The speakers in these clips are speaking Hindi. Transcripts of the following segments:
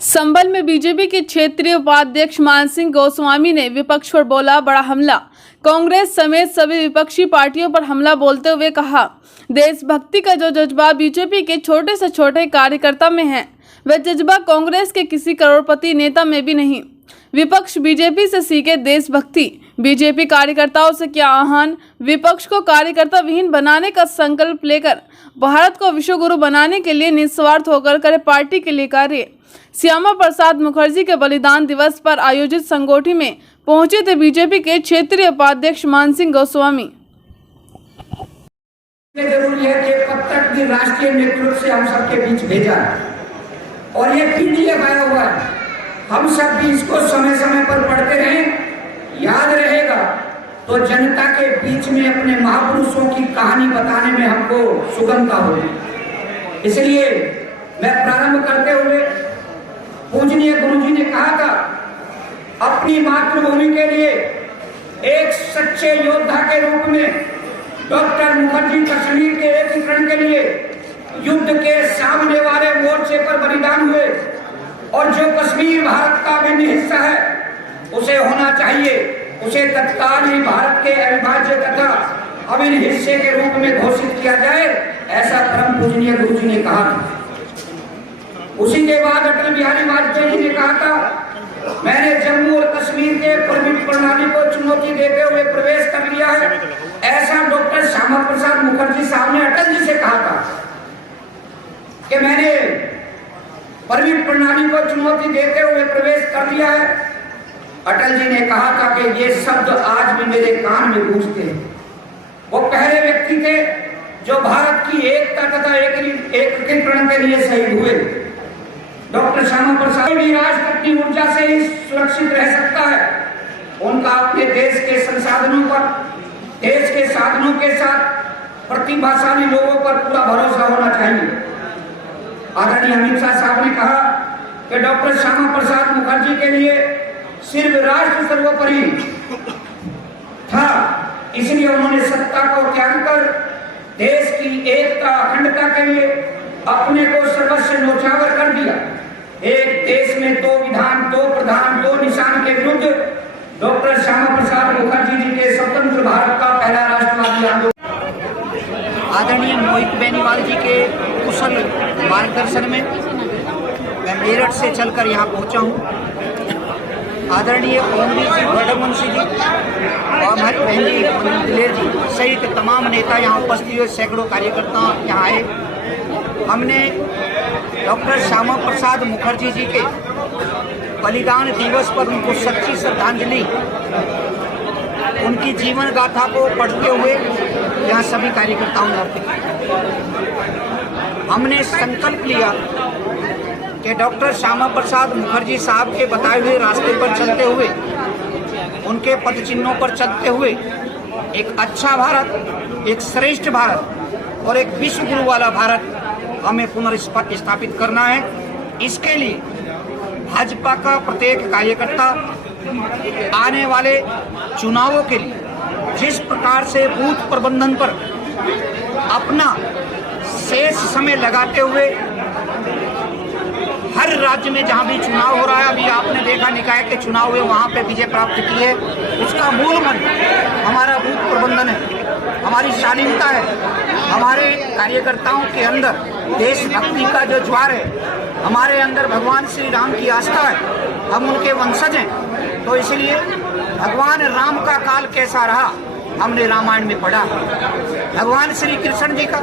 संबल में बीजेपी के क्षेत्रीय उपाध्यक्ष मानसिंह गोस्वामी ने विपक्ष पर बोला बड़ा हमला। कांग्रेस समेत सभी विपक्षी पार्टियों पर हमला बोलते हुए कहा, देशभक्ति का जो जज्बा बीजेपी के छोटे से छोटे कार्यकर्ता में है, वह जज्बा कांग्रेस के किसी करोड़पति नेता में भी नहीं। विपक्ष बीजेपी से सीखे देशभक्ति। बीजेपी कार्यकर्ताओं से किया आह्वान, विपक्ष को कार्यकर्ता विहीन बनाने का संकल्प लेकर भारत को विश्व गुरु बनाने के लिए निस्वार्थ होकर करे पार्टी के लिए कार्य। श्यामा प्रसाद मुखर्जी के बलिदान दिवस पर आयोजित संगोष्ठी में पहुंचे थे बीजेपी के क्षेत्रीय उपाध्यक्ष मानसिंह गोस्वामी। जरूरी है कि पत्रक भी राष्ट्रीय नेतृत्व से हम सबके बीच भेजा और ये पीडीएफ आया हुआ है, हम सब भी इसको समय समय पर पढ़ते रहें, याद रहेगा तो जनता के बीच में अपने महापुरुषों की कहानी बताने में हमको सुगमता होगी। इसलिए मैं प्रारंभ करते हुए पूजनीय गुरुजी ने कहा था, अपनी मातृभूमि के लिए एक सच्चे योद्धा के रूप में डॉक्टर मुखर्जी कश्मीर के एकीकरण के लिए युद्ध के सामने वाले मोर्चे पर बलिदान हुए और जो कश्मीर भारत का अभिन्न हिस्सा है उसे होना चाहिए, उसे तत्काल ही भारत के अविभाज्य तथा अभिन्न हिस्से के रूप में घोषित किया जाए, ऐसा परम पूजनीय गुरुजी ने कहा था। उसी के बाद अटल बिहारी वाजपेयी जी ने कहा था, मैंने जम्मू और कश्मीर के परमिट प्रणाली को चुनौती देते हुए प्रवेश कर लिया है, ऐसा डॉक्टर श्यामा प्रसाद मुखर्जी साहब ने अटल जी से कहा था कि मैंने परमिट प्रणाली को चुनौती देते हुए प्रवेश कर लिया है। अटल जी ने कहा था कि ये शब्द आज भी मेरे कान में गूंजते हैं। वो पहले व्यक्ति थे जो भारत की एकता तथा एकीकरण के लिए शहीद हुए। डॉक्टर श्यामा प्रसाद भी राष्ट्र अपनी ऊर्जा से ही सुरक्षित रह सकता है। उनका अपने देश के संसाधनों पर, देश के साधनों के साथ प्रतिभाशाली लोगों पर पूरा भरोसा होना चाहिए। आदरणीय अमित शाह साहब ने कहा कि डॉक्टर श्यामा प्रसाद मुखर्जी के लिए सिर्फ राष्ट्र सर्वोपरि था, इसलिए उन्होंने सत्ता को त्याग कर देश की एकता अखंडता के लिए अपने को सर्वस्व न्यौछावर कर दिया। एक देश में दो विधान, दो प्रधान, दो निशान के विरुद्ध डॉक्टर श्यामा प्रसाद मुखर्जी जी के स्वतंत्र भारत का पहला राष्ट्रवादी आंदोलन। आदरणीय मोहित बेनीवाल जी के कुशल मार्गदर्शन में मैं मेरठ से चलकर यहाँ पहुँचा हूँ। आदरणीय ओमवीर जी, वडवंशी जी और हमारी बहन जी दिलेर जी सहित तमाम नेता यहाँ उपस्थित हुए, सैकड़ों कार्यकर्ता यहाँ आए। हमने डॉक्टर श्यामा प्रसाद मुखर्जी जी के बलिदान दिवस पर उनको सच्ची श्रद्धांजलि, उनकी जीवन गाथा को पढ़ते हुए यहाँ सभी कार्यकर्ताओं ने अर्पित किया। हमने संकल्प लिया कि डॉक्टर श्यामा प्रसाद मुखर्जी साहब के बताए हुए रास्ते पर चलते हुए, उनके पद चिन्हों पर चलते हुए एक अच्छा भारत, एक श्रेष्ठ भारत और एक विश्व गुरु वाला भारत हमें पुनर्स्थापित करना है। इसके लिए भाजपा का प्रत्येक कार्यकर्ता आने वाले चुनावों के लिए जिस प्रकार से बूथ प्रबंधन पर अपना शेष समय लगाते हुए हर राज्य में जहां भी चुनाव हो रहा है, अभी आपने देखा निकाय के चुनाव हुए, वहां पे विजय प्राप्त की है, उसका मूल मंत्र हमारा बूथ प्रबंधन है, हमारी शालीनता है, हमारे कार्यकर्ताओं के अंदर देशभक्ति का जो ज्वार है, हमारे अंदर भगवान श्री राम की आस्था है, हम उनके वंशज हैं। तो इसलिए भगवान राम का काल कैसा रहा हमने रामायण में पढ़ा। भगवान श्री कृष्ण जी का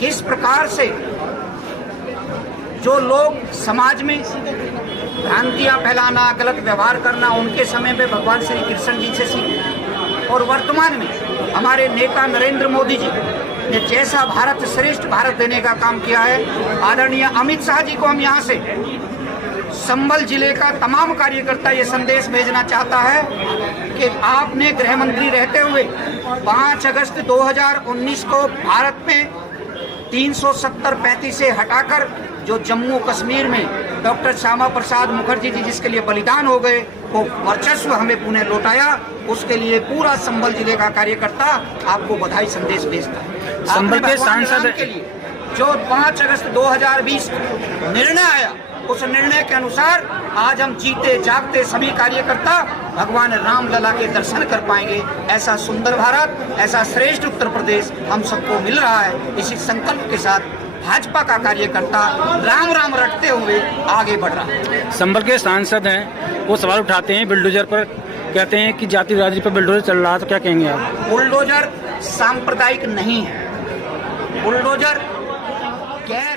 किस प्रकार से जो लोग समाज में भ्रांतियां फैलाना, गलत व्यवहार करना, उनके समय में भगवान श्री कृष्ण जी से सीखे। और वर्तमान में हमारे नेता नरेंद्र मोदी जी ने जैसा भारत श्रेष्ठ भारत देने का काम किया है, आदरणीय अमित शाह जी को हम यहाँ से संबल जिले का तमाम कार्यकर्ता ये संदेश भेजना चाहता है कि आपने गृह मंत्री रहते हुए 5 अगस्त 2019 को भारत में 370-35 से हटाकर जो जम्मू कश्मीर में डॉक्टर श्यामा प्रसाद मुखर्जी जी जिसके लिए बलिदान हो गए, वो वर्चस्व हमें पुनः लौटाया, उसके लिए पूरा संबल जिले का कार्यकर्ता आपको बधाई संदेश भेजता है। संबल के सांसद के लिए जो 5 अगस्त 2020 निर्णय आया उस निर्णय के अनुसार आज हम जीते जागते सभी कार्यकर्ता भगवान रामलला के दर्शन कर पाएंगे। ऐसा सुंदर भारत, ऐसा श्रेष्ठ उत्तर प्रदेश हम सबको मिल रहा है। इसी संकल्प के साथ भाजपा का कार्यकर्ता राम राम रटते हुए आगे बढ़ रहा है। संभल के सांसद हैं, वो सवाल उठाते हैं बुलडोजर पर, कहते हैं कि जाति राजनीति पर बुलडोजर चल रहा है, तो क्या कहेंगे आप? बुलडोजर सांप्रदायिक नहीं है, बुलडोजर गैर